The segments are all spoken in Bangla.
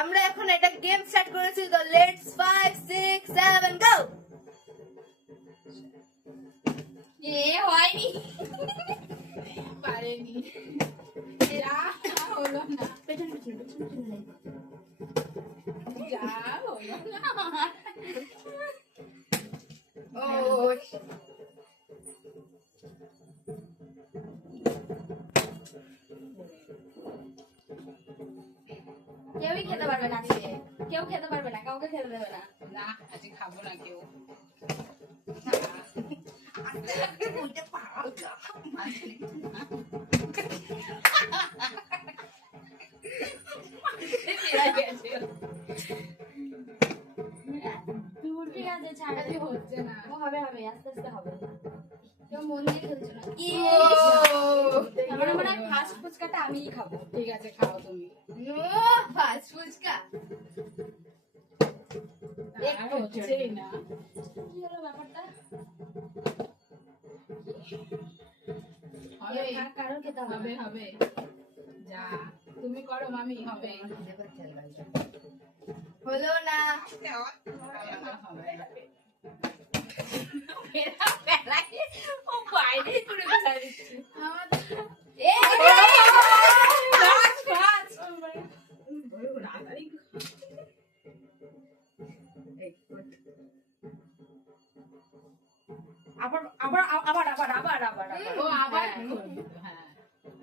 আমরা এখন একটা গেম স্টার্ট করেছি, তো লেটস 5 6 7 গো। এ হয়নি, পারেনি, যা হলো না, পেছনে পেছনে পেছনে পেছনে। যা হলো না। ও কেউই খেতে পারবে না আজকে, কেউ খেতে পারবে না, কাউকে খেতে দেবে না। না আজকে খাবো না কেউ। ওইটা পাও গা। দূর ঠিক আছে, ছাড়। আজকে হচ্ছে না। ও হবে হবে, আস্তে আস্তে হবে। কেউ মন দিয়ে খেলছো না। আমার মনে হয় ফার্স্ট ফুচকাটা আমিই খাবো। ঠিক আছে খাও তুমি। ফাস্ট ফুচকা আর হচ্ছেই না। কি হলো ব্যাপারটা? হবে কারণ খেতে হবে। হবে হবে, যা তুমি করো মামি, হবে। হলো না। ও বাইরে তুলে বসা দিচ্ছে। আবার আবার আবার আবার আবার আবার ও আবার হ্যাঁ। হ্যাঁ,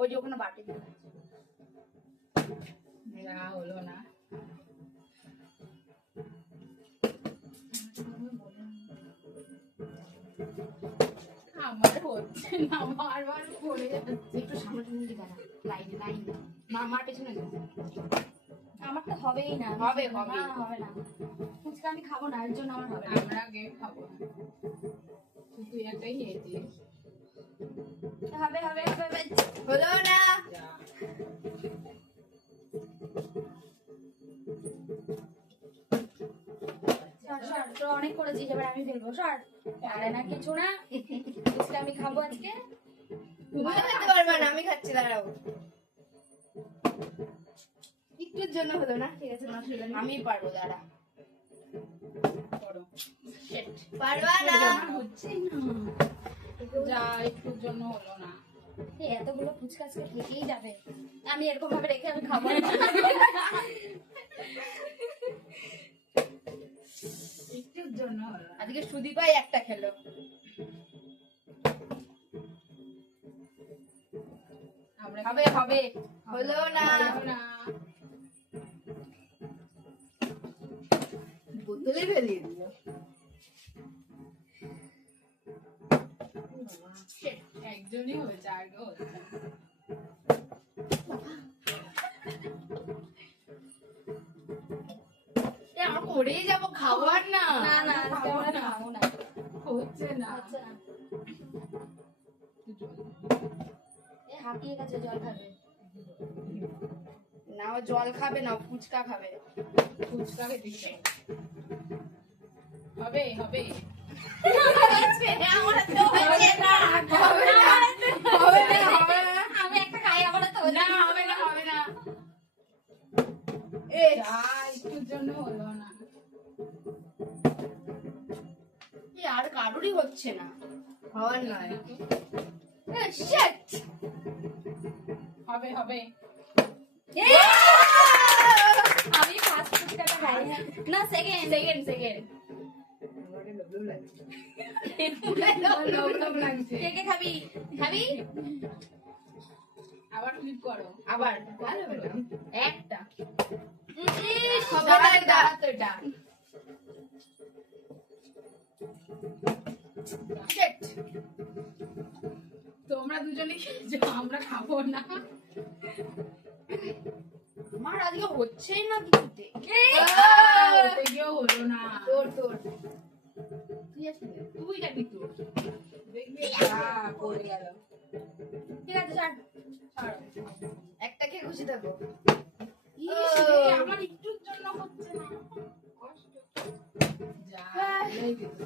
ওই যে ওখানে বাটি দিয়ে যা হলো না। আমার হচ্ছে না, বারবার পড়ে যাচ্ছে। একটু সামনে সামনে দিকে দাঁড়া, লাইনে লাইনে মার পেছনে যা। আমার তো হবেই না। হবে, হবে। না, হবে না। ফুচকা আমি খাবো না, এর জন্য আমার হবে না। আমরা আগে খাবো না, তুই একটাই খেয়েছিস। হবে হবে হবে হবে। হলো না। যা সর সর, তো অনেক করেছিস, এবার আমি ফেলবো। সর, আরে না কিছু না, ফুচকা আমি খাবো আজকে। তুমি খেতে পারবে না, আমি খাচ্ছি, দাঁড়াও। একটুর জন্য হলো না, ঠিক আছে, না হলো না। আমি পারবো, দাঁড়া। করো। পারবা না। হচ্ছেই না, যা একটুর জন্য হলো না। এই এতগুলো ফুচকা আজকে থেকেই যাবে। আমি এরকম ভাবে রেখে আমি খাবো না। একটুর জন্য হলো না। আজকে সুদীপাই একটা খেলো। আমরা হবে হবে, হলো না। হলো না। বোতলে ফেলিয়ে দিল। একজনই হয়েছে, আগে হচ্ছে না। আমরা করেই যাবো, খাবার না। না না, আজকে আমরা খাবো না। হচ্ছে না। আচ্ছা, এই হাঁপিয়ে গেছে, জল খাবে। না, ও জল খাবে না, ফুচকা খাবে। ফুচকা খেতে ইচ্ছে হবে। হবে আমার তো হচ্ছে না। হবে না, হবে না, হবে না। আমি একটা খাই, আমার তো হচ্ছে না, না। হবে না, হবে না। যা একটুর জন্য হলো না। আর কারোরই হচ্ছে না, হওয়ার নয়। শিট। হবে হবে, আমি ফার্স্ট ফুচকাটা খাই না, সেকেন্ড সেকেন্ড সেকেন্ড। লোভ লোভ লাগছে। কে কে খাবি? খাবি? আবার ক্লিক করো। আবার একটা হবে না, এটা তো এটা। শিট। তোমরা দুজনে খেয়েছো, আমরা খাবো না। আমার আজকে হচ্ছেই না কিছুতে। ওতে গিয়েও হলো না। তোর তোর তুই আসবি। তুই জানি তোর দেখবি, যা পড়ে গেল। ঠিক আছে, ছাড়। ছাড়ো। একটা খেয়ে খুশি থাকো। ইস রে, আমার একটুর জন্য হচ্ছে না, কষ্ট। যা লেগে গেল।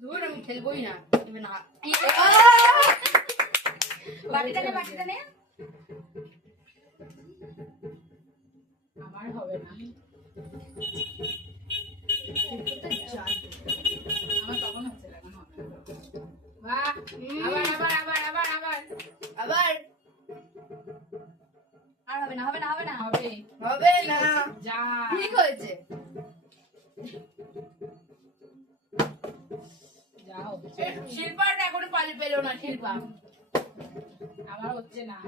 দূর, আমি খেলবোই না। এবার না। বাটিটা নে, বাটিটা নে। হবে না। আমার তখন হচ্ছে না, এখন হবে না। বাহ, আবার আবার আবার আবার আবার আবার আর হবে না, হবে না, হবে না। হবে। হবে না। যা ঠিক হয়েছে। যা হচ্ছে। শিল্পাটা এখনো পালি পেলো না শিল্পা। আমার হচ্ছে না।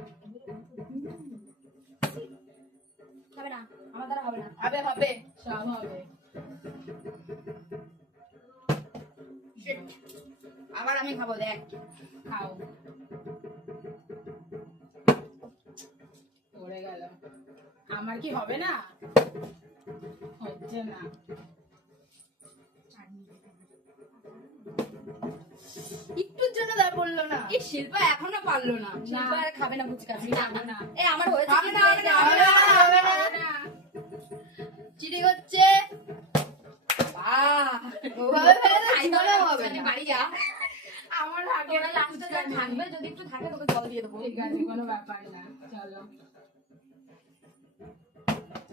হবে না, আমার দ্বারা হবে না। হবে হবে। সব হবে। Shit. আবার আমি খাবো দেখ। খাও। পড়ে গেল। আমার কি হবে না? হচ্ছে না। একটুর জন্য দা পড়লো না। এই শিল্পা এখনো পারলো না। শিল্পা আর খাবে না ফুচকা। আমি খাবো না। এ আমার হয়েছে হবে কি না, হবে না, হবে হবে না। না, হবে না। হবে না। চিটিং হচ্ছে। বাহ, ওভাবে ফেলে খাই দিচ্ছি, দাও, বলো হবে তুই না। বাড়ি যা। আমার আগে তোরা লাস্টে যা থাকবে, যদি একটু থাকে তোকে জল দিয়ে দেবো। ঠিক আছে, কোনো ব্যাপার না। চলো।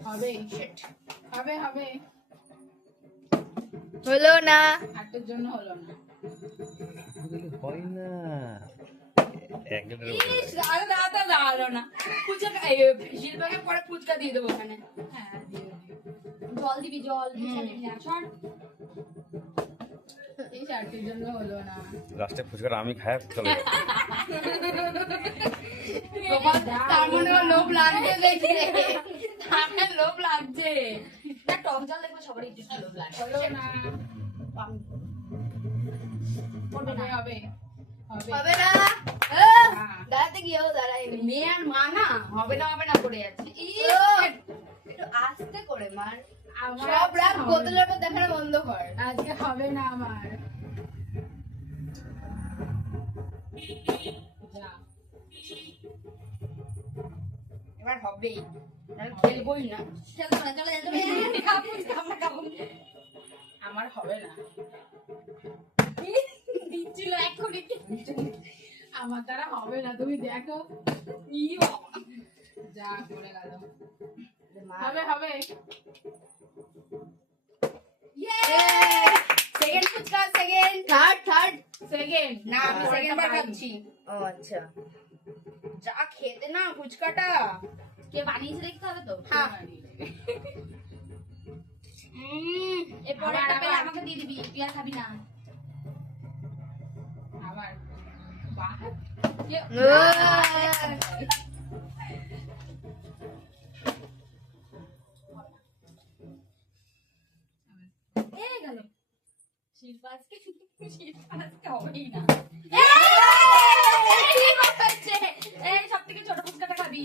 হবে। হবে হবে। হলো না। হাটের জন্য হলো না। হয় না একজনের ইস, আরে দাদা দাঁড়ালো না। ফুচকা এই শিল্পাকে পরে ফুচকা দিয়ে দেবো ওখানে। হ্যাঁ, দিও দিও। জল দিবি, জল ফুচকা দিবি না। সর। এই চারটির জন্য হলো না। লাস্টে ফুচকাটা আমি খাই চলে গেল। তোমার তার মনে হয় লোভ লাগছে দেখে। আমার লোভ লাগছে। না, টক জল দেখবে সবারই একটু একটু লোভ লাগে। হলো না। পড়বে না। হবে হবে। হবে না। হ্যাঁ। দাঁড়াতে গিয়েও দাঁড়াইনি। মেয়ে আর মা না হবে না, হবে না করে যাচ্ছে। ইস, ও, একটু আস্তে করে মার। আমার সব রাত হবে বোতলের উপর দেখানো বন্ধ কর। না। আজকে হবে না আমার। যা। এবার হবেই। তাহলে খেলবোই না। খেলবো না, চলে যা, চলে যা। খাবো, আমরা খাবো। আমার হবে না। দিচ্ছিল এক্ষুনি। আমার দ্বারা হবে না, তুমি দেখো। ই বাবা। যা পড়ে গেল। মার। হবে হবে। সেকেন্ড ফুচকা, সেকেন্ড। থার্ড। সেকেন্ড। না, আমি সেকেন্ড বার খাচ্ছি। ও আচ্ছা। যা খেতে না ফুচকাটা। কে বানিয়েছে দেখতে হবে তো। হ্যাঁ। এরপরে আবার, একটা পেলে আবার। আমাকে দিয়ে দিবি, তুই আর খাবি না। আবার। বাহ। এই গেল। শিল্পা আজকে হবেই না। এই সব থেকে ছোট ফুচকাটা খাবি।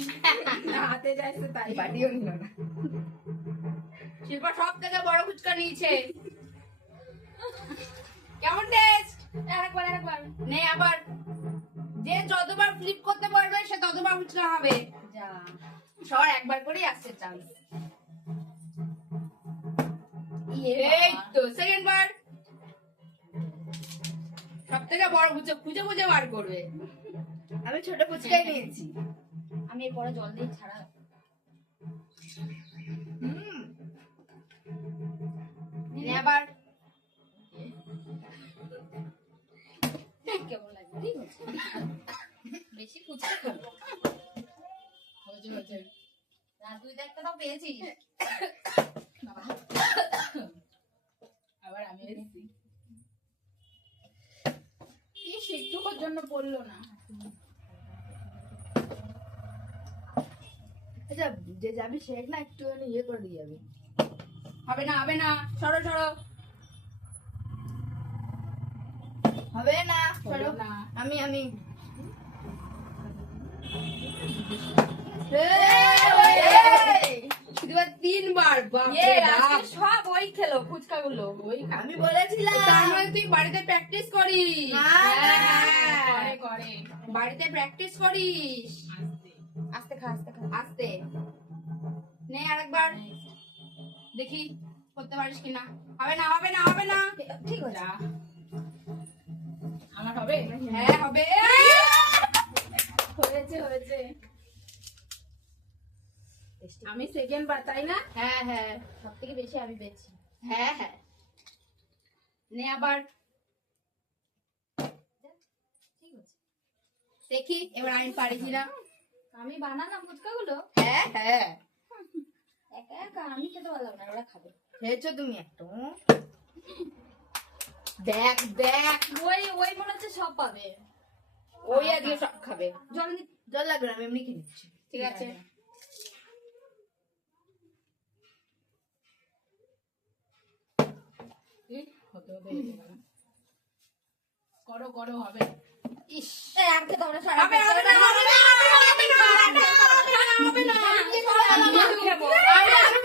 হাতে যাইছে তাই। বাড়িও নিল না। শিল্পা সব থেকে বড় ফুচকা নিয়েছে। কেমন টেস্ট? আরেকবার, আরেকবার। নে আবার। যে যতবার ফ্লিপ করতে পারবে সে ততবার ফুচকা হবে। যা, সবার একবার করেই আসছে চান্স। এই তো সেকেন্ড বার। সব থেকে বড় ফুচকা খুঁজে খুঁজে বার করবে। আমি ছোট ফুচকাই নিয়েছি। আমি এরপরে জল দিয়ে ছাড়া। নে আবার। কেমন লাগবে? ঠিক আছে। বেশি ফুচকা খাবো। হয়েছে হয়েছে। না, তুই তো একটা তাও পেয়েছিস। আবার আমি এসেছি। ইস, একটুকুর জন্য পড়লো না। আচ্ছা যে যাবি সে না একটুখানি ইয়ে করে দিয়ে যাবি। হবে না, হবে না। সরো সরো। হবে না। হলো চলো। না। আমি এবার তিনবার। বাপরে বাপ। সব ওই খেলো ফুচকাগুলো। ওই আমি বলেছিলাম। তার মানে তুই বাড়িতে প্র্যাকটিস করিস। না, হ্যাঁ। করে করে। বাড়িতে প্র্যাকটিস করিস। আস্তে। আস্তে খা, আস্তে খা, আস্তে। নে আরেকবার দেখি করতে পারিস কিনা। হবে না, হবে না, হবে না। ঠিক আছে। যা। আমার হবে। হ্যাঁ হবে। হয়েছে হয়েছে। আমি সেকেন্ড বার, তাই না? হ্যাঁ হ্যাঁ সব থেকে বেশি আমি পেয়েছি। হ্যাঁ হ্যাঁ নে আবার ঠিক আছে। দেখি এবার আমি পারি কিনা। আমি বানালাম ফুচকাগুলো, হ্যাঁ হ্যাঁ একা একা আমি খেতে পারলাম না, ওরা খাবে। খেয়েছো তুমি একটু। দেখ দেখ ওই ওই মনে হচ্ছে সব পাবে। ওই আজকে সব খাবে। জল নি, জল লাগবে না, আমি এমনি খেয়ে নিচ্ছি। ঠিক আছে হতে হতে হতে গেল। করো করো, হবে। ইস এই আর খেতে হবে না, সারা হবে হবে না হবে না হবে না হবে না হবে না হবে না। আমি খাবো। আমি